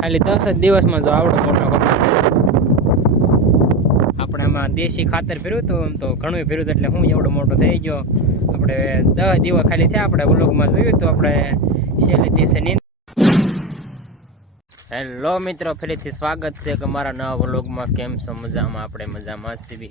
ખાલી 10 જ દિવસમાં જો આવડો મોટો કપા આપણે આમાં દેશી ખાતર ફેર્યું હતું આમ તો ઘણું ફેર્યું હતું એટલે હું એવડો મોટો થઈ ગયો. આપણે 10 દિવસ ખાલી થયા આપણે વ્લોગમાં જોયું તો આપણે છેલ્લે દિવસે નીંદ. હેલો મિત્રો, ફરીથી સ્વાગત છે કે મારા નવા વ્લોગમાં. કેમ છો? મજામાં? આપણે મજામાં છીએ.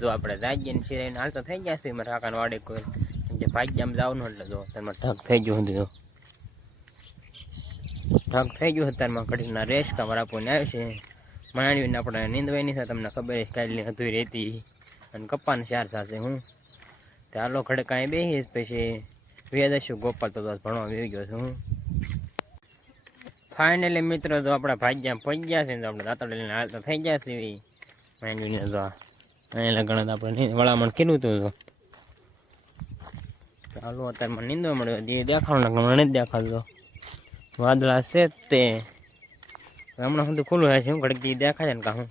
જો આપણે જાગીને છીએ હાલ તો થઈ ગયા છે મારા કાકાને વાડે કોઈ કેમ કે ભાગ્યામ જવાનું એટલે જો તમે ઢગ થઈ ગયું હતું. ઢગ થઈ ગયું અત્યારમાં ઘડીના રેસ કા મારા આપણને આવે છે માંડવીને આપણે નીંદવાની છે. તમને ખબર છે કાલની હતી રહેતી અને કપ્પાને 4 થશે. હું ચાલો ઘડે કાંઈ બેસીશ પછી વેદશું ગોપાલ તો ભણવા આવી ગયો છું. હું ફાઇનલી મિત્રો જો આપણા ભાગ્યા પહોંચી ગયા છે તો આપણે દાંતડા લઈને હાલ તો થઈ ગયા છે માંડવીને. જો અહીંયા ગણત આપણે વળામણ કર્યું હતું. ચાલો અત્યારમાં નીંદવા મળ્યો એ દેખાડો ને નથી દેખાડતો. વાદળા છે તે હમણાં સુધી ખુલ્લું હોય છે. હું ઘડીક દેખાય છે ને કાં હું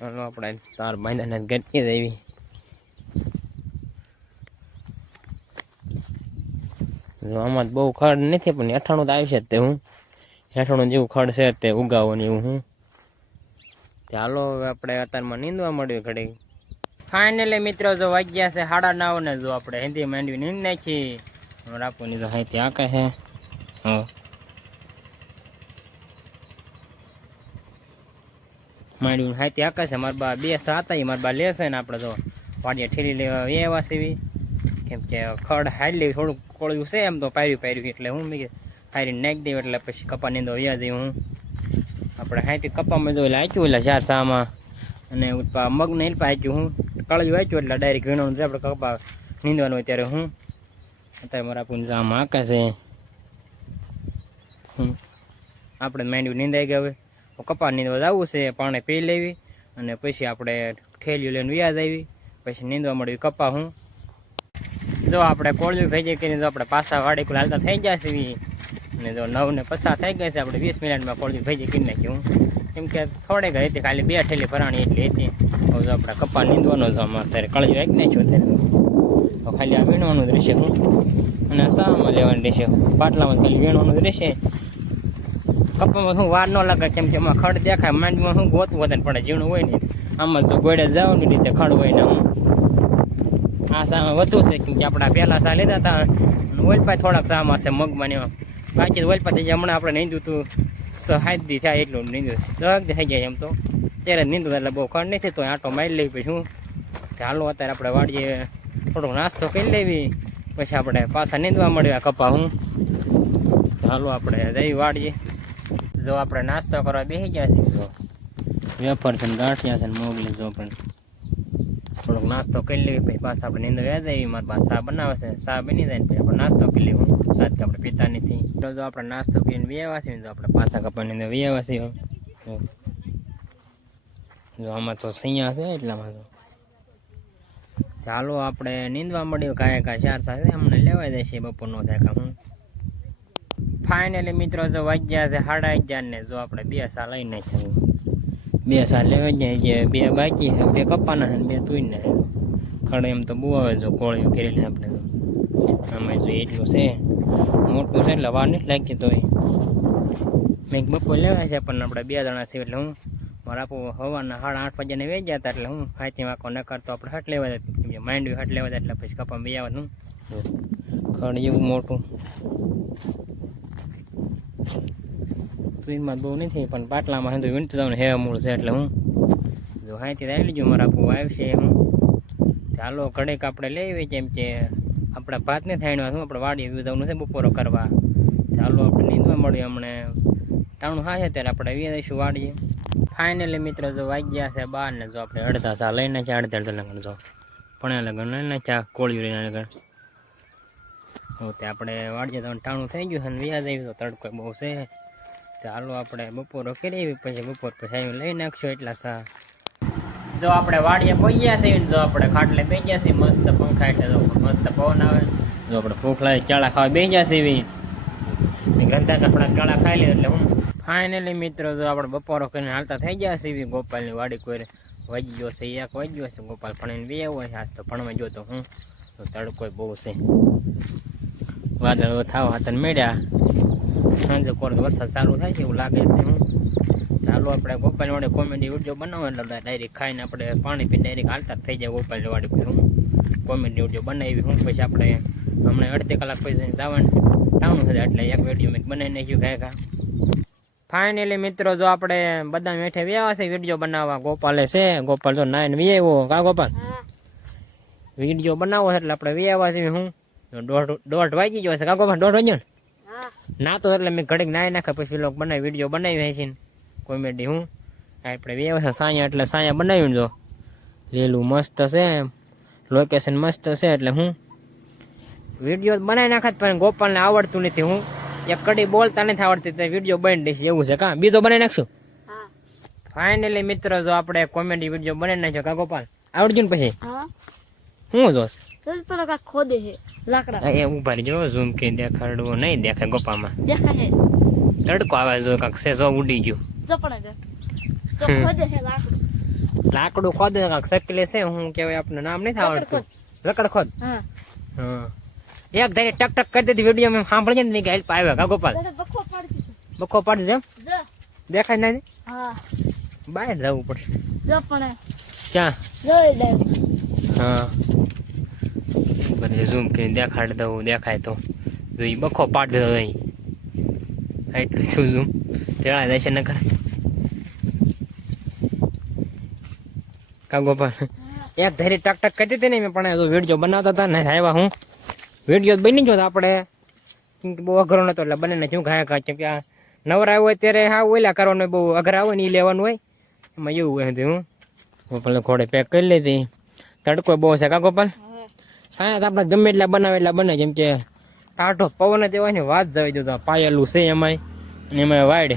ચાલો આપણે તાર બાંધાને ગટકી દેવી. આમાં બહુ ખડ નથી પણ 98 તો આવશે જ તે. હું 98 જેવું ખડ છે તે ઉગાવવાની એવું. હું ચાલો હવે આપણે અત્યારમાં નીંદવા મળ્યું ઘડી. ફાઇનલી મિત્રો જો વાગ્યા છે 9:30 ને જો આપણે હિન્દી માંડવી નીંદ નાખી રાપોની તો હાથી આંકે છે. હા માંડવી હાથી આંકે છે. મારા બા 2 હતા મારા બા લેશે ને આપણે તો વાડીએ ઠેરી લેવા એવા સીવી કેમ કે ખડ હાલી થોડુંક કોળ્યું છે એમ તો પાર્યું એટલે હું મેં ફાયરીને નાખી દઉં એટલે પછી કપા નીંદો વ્યા જઈ. હું આપણે હાથી કપામાં જો આચ્યું એટલે 4 સામાં અને મગને એલ્પા આચ્યું. હું કળિયું આચ્યું એટલે ડાયરેક્ટ વીણવાનું આપણે કપા નીંદવાનું હોય ત્યારે. હું અત્યારે મારા આપણને આમાં આંકે છે. આપણે માંડવી નીંદાઈ ગયા. હવે કપા નીંદવા જવું છે, પાણી પી લેવી અને પછી આપણે ઠેલિયું લઈને વ્યાજ આવી પછી નીંદવા મળ્યું કપા. હું જો આપણે કોળિયું ભેજી કરીને જો આપણે પાછા વાડી કુલ હાલતા થઈ ગયા છીએ અને જો 9 ને 50 થઈ ગયા છે. આપણે 20 મિનિટમાં કોળિયું ભેજી કરી નાખ્યું. કેમ કે થોડેક હતી ખાલી 2 ઠેલી ભરાણી એટલી હતી. હવે જો આપણે કપા નીંદવાનો જો અમારે અત્યારે કળિયું વાગી નાખ્યું અત્યારે તો ખાલી આ વીણવાનું જ રહેશે. હું અને સામાં લેવાનું રહેશે. પાટલામાં ખાલી વીણવાનું જ રહેશે. કપામાં શું વાર ન લાગે કેમ કે એમાં ખડ દેખાય. માંડવીમાં શું ગોતવું વધારે પડે ઝીણું હોય ને આમાં તો ગોળે જવાની રીતે ખડ હોય ને. હું આ સામાં વધુ છે કેમ કે આપણા પહેલાં સા લીધા હતા અને ઓલપા થોડાક સામાં છે મગમાં ને બાકી ઓલપા થઈ જાય. હમણાં આપણે નીંદું હતું 7 દી થાય એટલું નીંદું 10 દી થઈ જાય એમ તો ત્યારે નીંદું એટલે બહુ ખડ નથી તો આંટો મારી લેવી. પછી હું ચાલો અત્યારે આપણે વાડીએ થોડોક નાસ્તો કરી લેવી પછી આપણે પાછા નીંદવા મળ્યા કપા. હું ચાલો આપણે જઈ વાડીએ. જો આપણે નાસ્તો કરવા બેસી ગયા છે. જો વેફર છે ને ગાંઠિયા છે ને મોગલી જો પણ થોડોક નાસ્તો કરી લેવી પછી પાછા આપણે નીંદવા વ્યાજ આવી. મારા પાસે ચા બનાવે છે, ચા બની જાય ને પછી આપણે નાસ્તો કરી લેવું. સાથે આપણે પીતા નથી. જો આપણે નાસ્તો કરીને વ્યાવા છીએ જો આપણે પાછા કપા નીંદવા વ્યાવા છીએ. જો આમાં તો સૈયા છે એટલામાં તો ચાલો આપણે નીંદવા મળ્યું. કાંઈ 4 સાથે અમને લેવાઈ જાય છે બપોર નો થાય કાં. હું ફાઇનલી મિત્રો જો વાગ્યા છે 11:30 ને જો આપણે 2 સા લઈ નાખ્યા. 2 સા લેવા જાય જે 2 બાકી છે. 2 કપાના છે ને 2 તુઈને ખડે એમ તો બહુ આવે. જો કોળિયું કરી લે આપણે તો આમાં જો એટલું છે મોટું છે એટલે વાર નથી લાગતી. તો મેં બપોર લેવાય છે પણ આપણે 2 જણા છીએ એટલે હું મારા સવારના 8:30 વાગ્યાને વેચ ગયા હતા એટલે હું હાથી વાંકો ન કરતો આપણે હટ લેવા જતા માંડવી હટ લેવા એટલે પછી કપામાં બે આવવાનું ખડ એવું મોટું તુઈમાં બહુ નથી પણ પાટલામાં તો વીણતું જવાનું હેવા મૂળ છે એટલે હું જો હાથી આવી લીધું મારા પુ આવશે. હું ચાલો ઘડીક આપણે લેવી કેમ કે આપણા ભાત ને થાય શું આપણે વાડીએ જવાનું છે બપોરો કરવા. ચાલો આપણે નીંદવા મળ્યું હમણે ટાણું હા છે ત્યારે આપણે વી દઈશું વાડીએ. ફાઇનલી મિત્રો જો વાગ્યા છે 12 ને જો આપણે અડધા સા લઈ નાખ્યા. અડધા લગન જો પણ લગન લઈ નાખ્યા કોળિયું લઈને લગન તે આપણે વાડીએ તો ટાણું થઈ ગયું અને વ્યાજ આવ્યું તો તડકો બહુ છે. ચાલો આપણે બપોરો કરી પછી બપોર પછી લઈ નાખશું એટલા સા. જો આપણે વાડીએ પહોંચ્યા છીએ જો આપણે ખાટલે બેસી ગયા છીએ મસ્ત પંખા એટલે જો મસ્ત પવન આવે. જો આપણે ભૂખ લાગે ચાળા ખાવા બેસી ગયા છીએ. ગંદા કપડા ચાળા ખાઈ લે એટલે હું ફાઇનલી મિત્રો જો આપણે બપોરો કરીને હાલતા થઈ ગયા છીએ. ગોપાલની વાડી કોઈ વાગી ગયો છે 1 વાગી ગયો છે. ગોપાલ ભણીને બે આવ્યો છે આજ તો ભણવા ગયો તો હું તો તડકો બહુ છે. વાદળ થાવ હાથને મેળ્યા સાંજે કોર વરસાદ સારું થાય છે એવું લાગે છે. હું ચાલો આપણે ગોપાલવાડી કોમેડી વિડીયો બનાવો એટલે ડાયરેક્ટ ખાઈને આપણે પાણી પીને ડાયરેક્ટ હાલતા થઈ જાય ગોપાલવાડી પર. હું કોમેડી વિડીયો બનાવી હું પછી આપણે હમણાં અડધી કલાક પછી જવાનું ટાણું થશે એટલે એક વિડીયો મેં બનાવી નાખ્યું કાંઈ ફાઇનલી મિત્રો જો આપણે બધા મેઠે વ્યાવા છે વિડીયો બનાવવા. ગોપાલે છે, ગોપાલ જો નાઈન વ્યાવો કા ગોપાલ વિડીયો બનાવો એટલે આપણે વ્યાવા છે. હું દોઢ વાગી ગયો છે કા ગોપાલ? 1:30 વાગ્યો ને ના તો એટલે મેં ઘડીક નાઈ નાખે પછી લોક બનાવી વિડીયો બનાવી છે કોમેડી. હું આપણે વ્યાવા છે સાયા એટલે સાયા બનાવ્યું જો લીલું મસ્ત છે, લોકેશન મસ્ત છે એટલે હું વિડીયો બનાવી નાખત પણ ગોપાલને આવડતું નથી. હું એક કડી બોલતા નથી આવડતી તો વિડીયો બની દઈશ એવું છે કા? બીજો બનાવી નાખશું. ફાઇનલી મિત્રો જો આપણે કોમેડી વિડીયો બનાવી નાખ્યો કા ગોપાલ? આવડ્યું ને પછી હું જોશ ખોદે છે લાકડા એ ઉભા જો ઝૂમ કે દેખાડવું નહીં દેખાય ગોપામાં દેખાય તડકો આવે જો કાક છે જો ઉડી ગયું તો ખોદે છે લાકડું ખોદે કાક શકલે છે. હું કહેવાય આપણે નામ નથી આવડતું. લકડ ખોદ. હા એક ધારી ટક ટક કરી દીધી વિડીયો મેં સાંભળી ને હેલ્પ આવ્યો કા ગોપાલ? બખો પાડી જેમ દેખાય નહીં. બહાર જવું પડશે ક્યાં? હા ઝૂમ કરીને દેખાડી દઉં દેખાય તો જો એ બખો પાડી દીધો અહીં એટલું છું ઝૂમ તેડા દેશે ન કરે કા ગોપાલ? એક ધારી ટક ટક કરતી હતી ને મેં પણ વિડીયો બનાવતા હતા ને આવ્યા હું વિડીયો બની ગયો આપણે બહુ અઘરો નતો એટલે બને ને શું ઘાયા ઘા કેમ કે આ નવરા હોય ત્યારે હા ઓલા કરવાનું બહુ અઘરા હોય ને એ લેવાનું હોય એમાં એવું હોય હું ગોપાલ ઘોડે પેક કરી લીધી. તડકો બહુ છે કા ગોપાલ? સાયા તો આપણે ગમે એટલા બનાવે એટલા બને જેમ કે ટાઢો પવન દેવાની વાત જવી દો પાયેલું છે એમાંય અને એમાં વાડ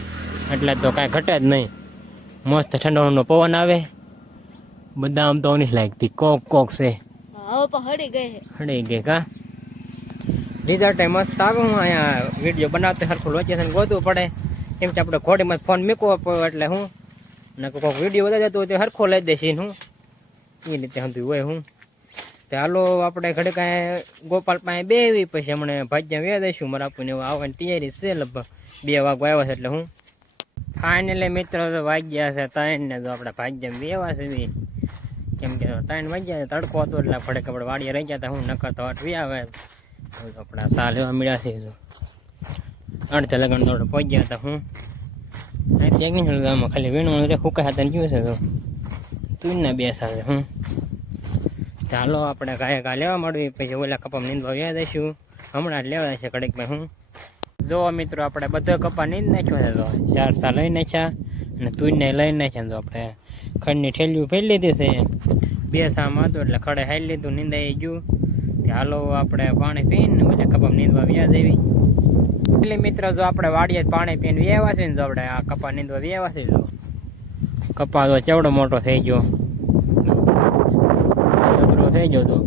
એટલે તો કાંઈ ઘટે જ નહીં. મસ્ત ઠંડો ઠંડો પવન આવે બધા આમ તો નહીં લાગતી કોક કોક છે હળી ગઈ કા? રિઝલ્ટ મસ્ત આવે. હું અહીંયા વિડીયો બનાવતો સરખું લોકેશન ગોતવું પડે કેમ કે આપણે ઘોડીમાં ફોન મૂકવો પડે એટલે હું ને કોઈક વિડીયો વધારે જતો હોય તો સરખો લઈ દઈશ હું એ રીતે સમજવું હોય. હું ચાલો આપણે ઘડી કાંઈ ગોપાલ પાસે બેવી પછી હમણાં ભાજ્યા વ્યા દઈશું. મારા આપણને આવવાની તૈયારી છે લગભગ 2 વાગવા આવ્યા છે એટલે હું ફાઇનલી મિત્રો તો વાગ્યા છે 3 ને જો આપણે ભાજ્યા વ્યા છે કેમ કે 3 વાગ્યા તડકો હતો એટલે ઘડે આપણે વાડીએ રહી ગયા હતા. હું નકર તો 8 વ્યા આવે આપણા સા લેવા મળ્યા છે જો અડધે લગન દોડ પહોંચ્યા હતા. હું ત્યાં ગામમાં ખાલી વીણવાનું રે ફૂકા હતા ગયું છે તો તું ને બેસા છે. હું ચાલો આપણે ગાય ગા લેવા મળવી પછી ઓલા કપા નીંદવા વ્યા દઈશું. હમણાં જ લેવા છે કડીકમાં. હું જો મિત્રો આપણે બધો કપા નીંદ નાખ્યો છે તો 4 સા લઈ નાખ્યા અને તુંને લઈ નાખ્યા. જો આપણે ખડની ઠેલિયું ફેરી લીધી છે 2 સામાં હતું એટલે ખડે હાલી લીધું નીંદાઈ ગયું. હાલો આપણે પાણી પીને ઓલા કપા નીંદવા વ્યા દેવી. એટલે મિત્રો જો આપણે વાડીએ પાણી પીને વ્યાવા છે ને જો આપણે આ કપા નીંદવા વ્યાવા છે જો કપા તો ચેવડો મોટો થઈ ગયો થઈ ગયો તો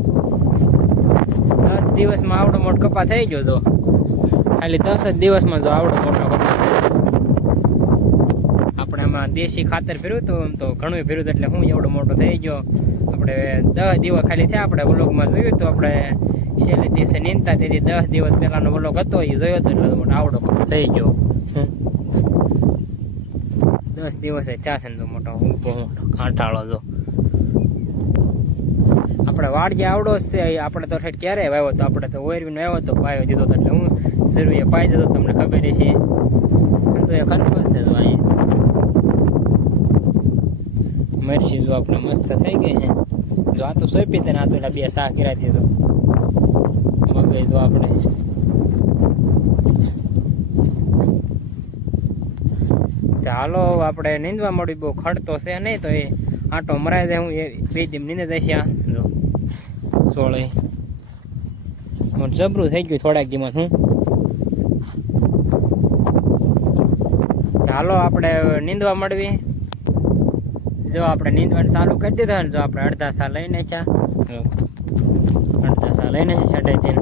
10 દિવસમાં આવડો મોટો કપા થઈ ગયો તો ખાલી 10 જ દિવસમાં જો આવડો મોટો કપા. આપણે આમાં દેશી ખાતર ફેર્યું હતું એમ તો ઘણું ફેર્યું હતું એટલે હું એવડો મોટો થઈ ગયો. આપણે 10 દિવસ ખાલી થયા આપણે વ્લોગમાં જોયું તો આપણે છેલ્લે દિવસે નીંદતા તેથી 10 દિવસ પહેલાનો વ્લોગ હતો એ જોયો હતો એટલે મોટો આવડો કપા થઈ ગયો. 10 દિવસે થયા છે ને તો મોટો ઊભો કાંટાળો જો આપણે વાડ જે આવડો જ છે આપણે તો ઠેઠ ક્યારે વાવ્યો તો આપણે તો ઓરવીનો આવ્યો તો પાયો દીધો હતો એટલે હું શરૂએ પાઈ દીધો તમને ખબર છે તો એ ખરખો છે જો અહીં મરસી જો આપણે મસ્ત થઈ ગઈ છે જો આ તો સોંપી તેને આ તો 2 શાક કર્યા દીધો મગઈ જો આપણે ચાલો આપણે નીંદવા મળ્યું બહુ ખડતો છે નહીં તો એ આટો મરાઈ જાય. હું એ 2 દિન નીંદે દઈશ જો સોળે જબરું થઈ ગયું થોડાક દીમાં. હું ચાલો આપણે નીંદવા મળવી. જો આપણે નીંદવાનું ચાલુ કરી દીધું ને જો આપણે અડધા સા લઈને છે છાંટાઈ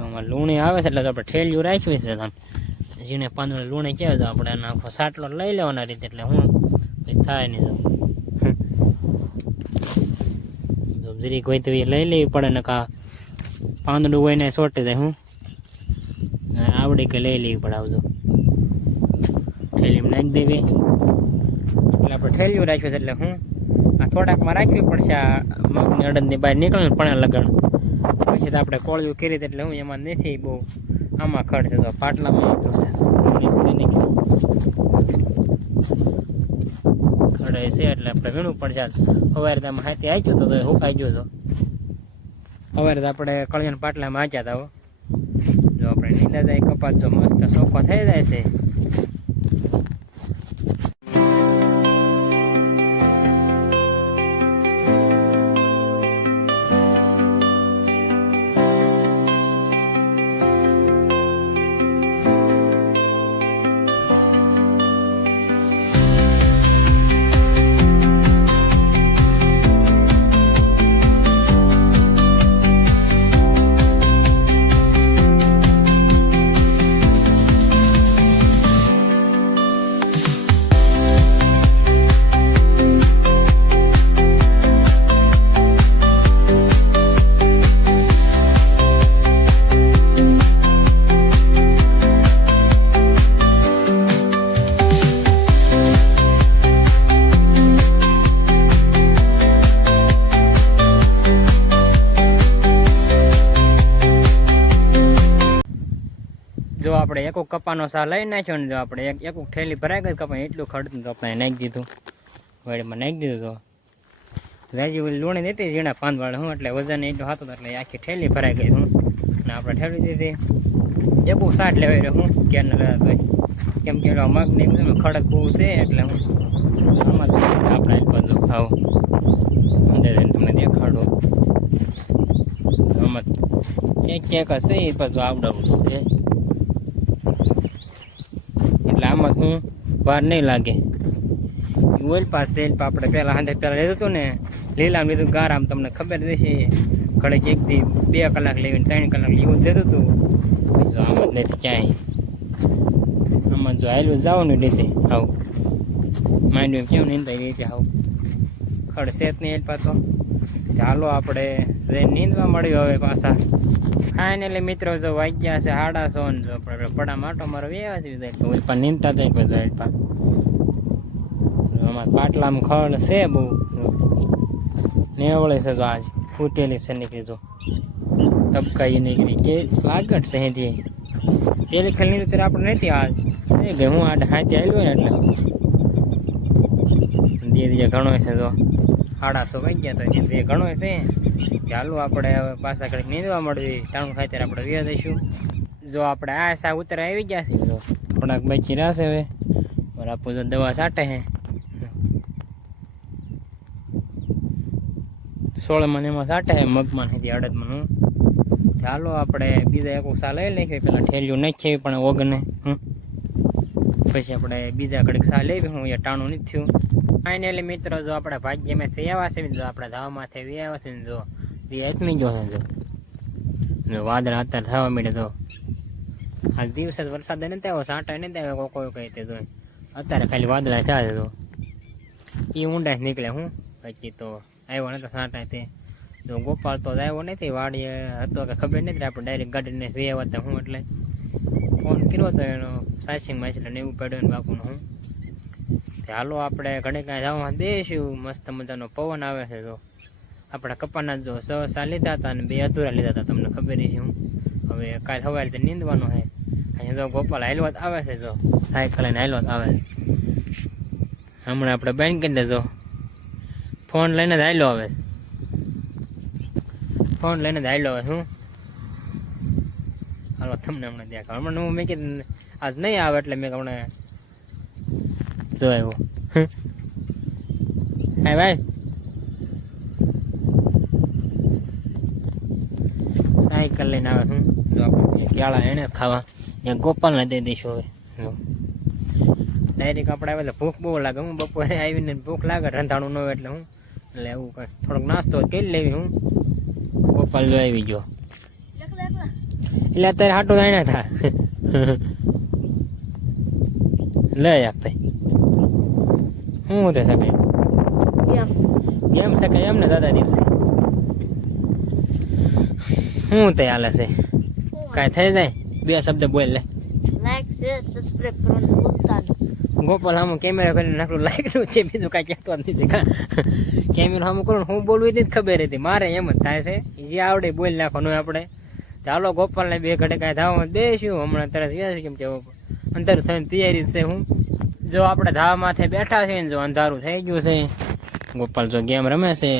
આમાં લૂણી આવે છે એટલે આપણે ઠેલિયું રાખ્યું છે જેને 15 લૂણી કહેવાય તો આપણે એનો આખો સાટલો લઈ લેવાના રીતે એટલે હું પછી થાય નહીં જો જરીક હોય તો એ લઈ લેવી પડે ને કા પાંદડું હોય ને સોટી જાય. હું આવડે થોડીક લઈ લેવી પડે. આવજો થેલીમાં નાખી દેવી. એટલે આપણે ઠેલિયું રાખ્યું છે એટલે હું આ થોડાકમાં રાખવી પડશે. આ મગની અડદની બહાર નીકળે પણ લગણ પછી તો આપણે કોળિયું કરી એટલે હું એમાં નથી બહુ આમાં ખડ છે. તો પાટલામાં એટલું છે ખડે છે એટલે આપણે વીણવું પડશે. સવારે તમે હાથી આંચ્યું તો હુકાઈ ગયો હતો. સવારે તો આપણે કળિયાના પાટલામાં આંચ્યા હતા. જો આપણે નીંદા જાય કપાસ જો મસ્ત ચોખ્ખો થઈ જાય છે. જો આપણે એક કપાનો સા લઈ નાખ્યો ને જો આપણે એક ઠેલી ભરાઈ ગઈ કપા એટલું ખડતું તો આપણે નાખી દીધું. વાડીમાં નાખી દીધું તો જાજી ઓલી લૂણી દેતી ઝીણા પાંદવાળે હું એટલે વજન એટલું હતું એટલે આખી ઠેલી ભરાઈ ગઈ હું અને આપણે ઠેલી દીધી. એક સાઠ લેવાય રહ્યો હું ક્યારના લેતા તો કેમ કે મગ ને બધું ખડક બહુ છે એટલે હું આમાં આપણે બધું આવું અંદર તમને દેખાડું. આમાં ક્યાંક હશે એ પાછું આવડાવું છે એટલે આમાં હું વાર નહીં લાગે. ઓઇલ પાસ સેલ આપણે પહેલાં હાથે પહેલાં લીધું હતું ને લીલામ લીધું ગારામ તમને ખબર રહેશે. ઘડીક 1 થી 2 કલાક લેવીને 3 કલાક લેવું દેતું હતું. જો આમ જ નથી ક્યાંય આમાં જો આવેલું જવાનું રીતે આવું માંડ્યું કેવું નીંદાઈ રીતે આવું ખડ સેત નહીં એલ પાછો. ચાલો આપણે નીંદવા મળ્યું હવે પાછા. ફાઇનલી મિત્રો જો વાગ્યા છે 6:30 ને જો આપણે પડા માટો મારો વ્યવસ્થિત જાય નીંદતા થાય પછી એલપા અમારા પાટલામાં ખડ છે બહુ નેવળે છે. જો આજ ફૂટેલી છે નીકળી જો તબકાઈ નીકળી કે લાગટ છે અહીંથી પેલી ખાલી ત્યારે આપણે નથી હાલ કે હું આ હાથે આવ્યું ને એટલે ધીરે ધીરે ઘણો છે. જો 6:30 વાગ્યા તો ધીરે ઘણો છે. ચાલો આપણે હવે પાછા ઘડીક નીંદવા મળવી ટાણું ખાઈ ત્યારે આપણે વ્યા દઈશું. જો આપણે આ સા ઉતરા આવી ગયા છે જો થોડાક બચી રહેશે હવે બરાબર જો દવા છાંટે છે 16 મને એમાં છાંટે છે મગમાં નથી અડદમાં હું. ચાલો આપણે બીજા એક સા લઈ લઈએ પેલા ઠેલિયું નાખીએ પણ ઓગને પછી આપણે બીજા ઘડીક સા લેવી હું એ ટાણું નથી થયું. ફાઇનલી મિત્રો જો આપણે ભાગ્યમાંથી આવ્યા છે જો આપણે ધાવામાંથી આવ્યા છે જો એટલી જો છે જો વાદળા અત્યારે થવા મળે જો આ દિવસે વરસાદ નથી આવ્યો સાંટા નથી આવ્યો કોઈ કઈ તે જો અત્યારે ખાલી વાદળા થયા છે જો એ ઊંડા નીકળે હું પછી તો આવ્યો નતો સાંટા તે જો ગોપાલ તો આવ્યો નથી વાડીએ હતો કે ખબર નથી આપણે ડાયરેક્ટ ગાડીને આવ્યા હતા હું એટલે ફોન કર્યો હતો એનો સાચિંગમાં એટલે ને એવું પડ્યું ને બાપુનું હું. હાલો આપણે ઘણી કાંઈ જવા દઈશું. મસ્ત મજાનો પવન આવે છે. જો આપણે કપાના જો 6 સા લીધા હતા અને 2 અધૂરા લીધા હતા તમને ખબર છે. હું હવે કાલે સવારે તો નીંદવાનો છે. અહીંયા જો ગોપાલ હાલવત આવે છે જો સાયકલ લઈને હાલવત આવે છે. હમણાં આપણે બેન કરી દેજો ફોન લઈને જ હાલ્યો આવે ફોન લઈને જ હાલ્યો આવે શું. હાલો તમને હમણાં દેખાડ હમણાં હું મેં કીધું આજ નહીં આવે એટલે મેં હમણાં જો આવ્યો હા ભાઈ સાયકલ લઈને આવે હું જો આપણે કેળા એને ખાવા ત્યાં ગોપાલને દઈ દઈશું હવે. ડાયરેક્ટ આપણે આવે એટલે ભૂખ બહુ લાગે હું બપોરે આવીને ભૂખ લાગે રંધાણું ન હોય એટલે હું એટલે એવું કંઈ થોડોક નાસ્તો કરી લેવી હું. ગોપાલ જો આવી ગયો એટલે અત્યારે હાટું જાણ્યા હતા લે આપતા શું થઈ શકાય કેમ શકાય એમને દાદા દિવસે શું થઈ હાલે છે કાંઈ થઈ જાય 2 શબ્દ બોલ લે સબસ્ક્રાઇબ કરવાનું ભૂલતા નહીં. ગોપાલ આમ કેમેરા કરીને નાખલું લાગેલું છે, બીજું કાંઈ કહેતો જ નથી. કેમેરા સામું કરું હું બોલવું એ જ ખબર હતી, મારે એમ જ થાય છે, જે આવડે બોલી નાખવાનું આપણે. ચાલો ગોપાલને બે ઘડે કાંઈ ધાવામાં બેસ્યું, હમણાં તરત ગયા છે, કેમ કે અંદર થઈને તૈયારી છે. હું જો આપણે ધાવા માથે બેઠા છે ને જો અંધારું થઈ ગયું છે, ગોપાલ જો ગેમ રમે છે,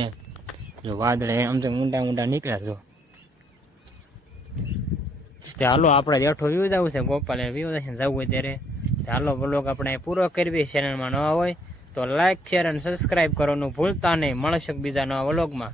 જો વાદળે આમ તો ઊંડા ઊંડા નીકળ્યા જો. ચાલો આપણે જેઠો વ્યૂ જવું છે, ગોપાલે વ્યૂ જશે જવું હોય ત્યારે. ચાલો બ્લોગ આપણે પૂરો કરવી. ચેનલમાં નવા હોય તો લાઈક શેર અને સબસ્ક્રાઈબ કરવાનું ભૂલતા નહીં. મળશે બીજા નવા વ્લોગમાં.